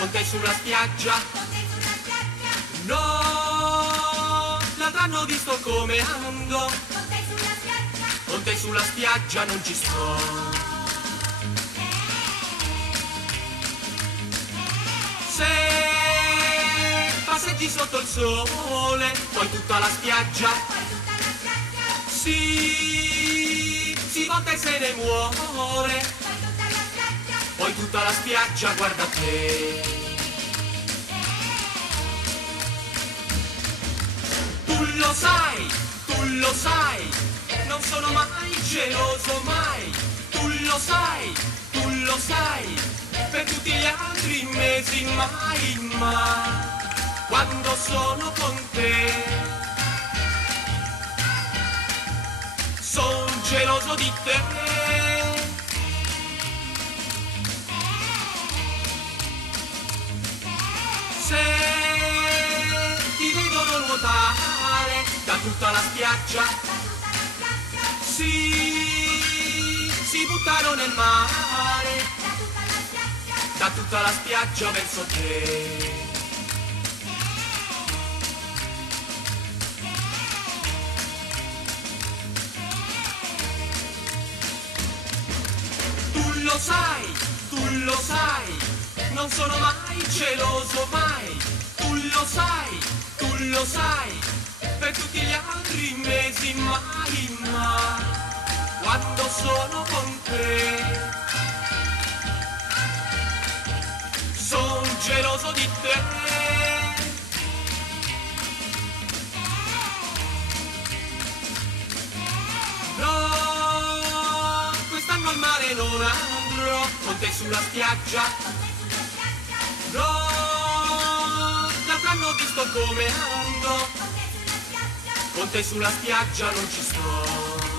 con te sulla spiaggia. No, l'avranno visto come ando, con te sulla spiaggia non ci sto. Se passeggi sotto il sole, poi tutta la spiaggia si volta e se ne muore. Poi tutta la spiaggia guarda te. Tu lo sai, non sono mai geloso mai. Tu lo sai, per tutti gli altri mesi mai, ma quando sono con te son geloso di te. Se ti vedono nuotare da tutta la spiaggia, si buttano nel mare, da tutta la spiaggia verso te. Tu lo sai, non sono mai geloso mai. Tu lo sai, per tutti gli altri mesi mai, ma quando sono con te son geloso di te. No, quest'anno al mare non andrò, con te sulla spiaggia. No, l'avranno visto come ando, con te sulla spiaggia non ci sto.